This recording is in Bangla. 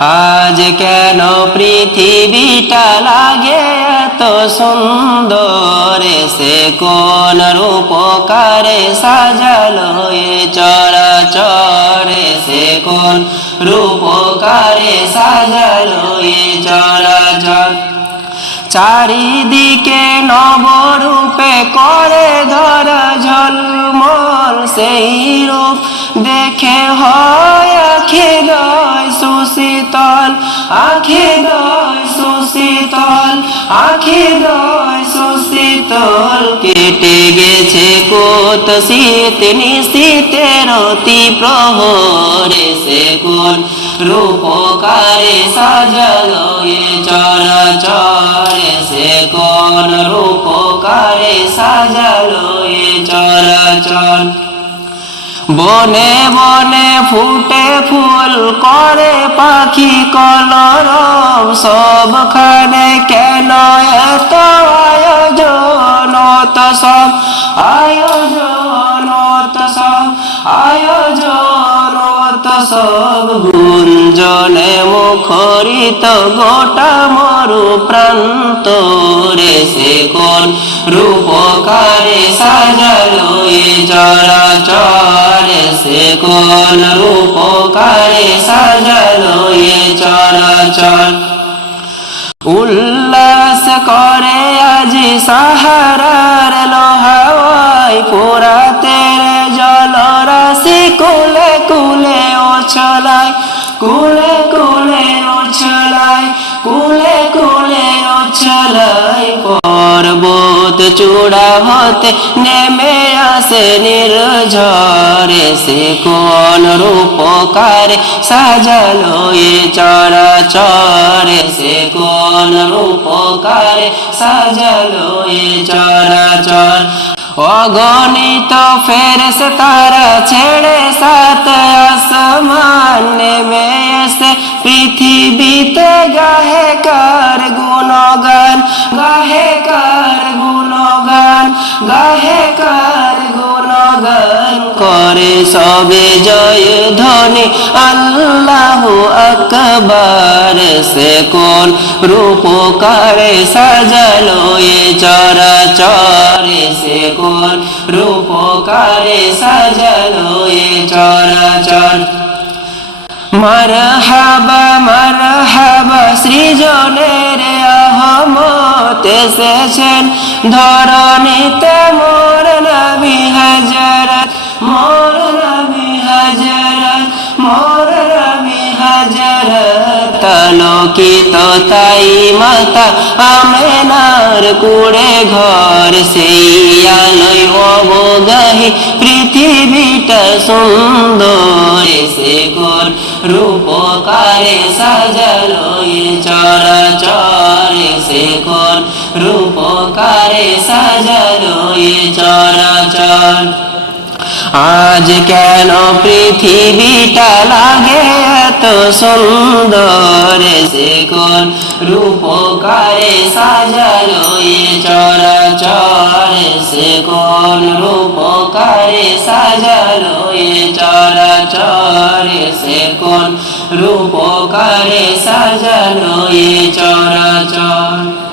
আজ কেন পৃথিবীটা লাগে এত সুন্দর? সে কোন রূপকারে সাজালো এ চরাচরে? সে কোন রূপকারে সাজালো এ চরাচর? চারিদিকে নবরূপে করে ধর ঝলমল, সেই রূপ দেখে হয় আখে দয় সুশীতল আখে দয় সুশীতল আখে দয় সুশীতল কেটে গেছে কোত শীত, নিশীতের অতি প্রহরে সে কোন রূপকারে সাজালো এ চরাচরে সে কোন রূপকারে সাজালো এ চরাচর। বনে বনে ফুটে ফুল করে পাখি কলরব, সবখানে কেন এত আয়োজন? তো সব আয়োজন তো সব আয়োজন তো সব গুঞ্জনে। মুখরিত গোটা মরু প্রান্ত রে সে কোন রূপকারে সাজালো এ চরাচরে? সে কোন রূপকারে সাজালো এ চরাচর? উল্লাস করে আজি সাহারার লোহাওয়াই পোরাতের জলরাশি কুলে কুলে ওছলায় কুলে কুলে ওছলায় কুলে কুলে ওছলায় পর্বত চূড়া হতে নেমে আসে নির্ঝরে সে কোন রূপকারে সাজালো এ চরাচরে। সে কোন রূপকারে সাজালো এ চরাচর। অগণিত ফেরেস তারা ছেড়ে সাত আসমান নেমে পৃথিবীতে গাহে কার গুণগান, গাহে কার গুণগান, গাহে কার করে সবে জয় ধ্বনি, আল্লাহ আকবার। সে কোন রূপকারে সাজালো এ চরাচরে? সে কোন রূপকারে সাজালো এ চরাচর? মারহাবা মারহাবা, সৃজনের আহমত এসেছেন ধরণীতে মোর হাজরত আলোকিত তাই মাতা আমেনার কুড়ে ঘর সেই আলোয় অবগাহী পৃথিবীটা সুন্দর সে কোন রূপকারে সাজালো চরাচরে সে কোন রূপকারে সাজালো চরাচর। আজ কেন পৃথিবীটা লাগে এত সুন্দর সে কোন রূপকারে সাজালো এ চরাচর সে কোন রূপকারে সাজালো এ চরাচর সে কোন রূপকারে সাজালো এ চরাচর।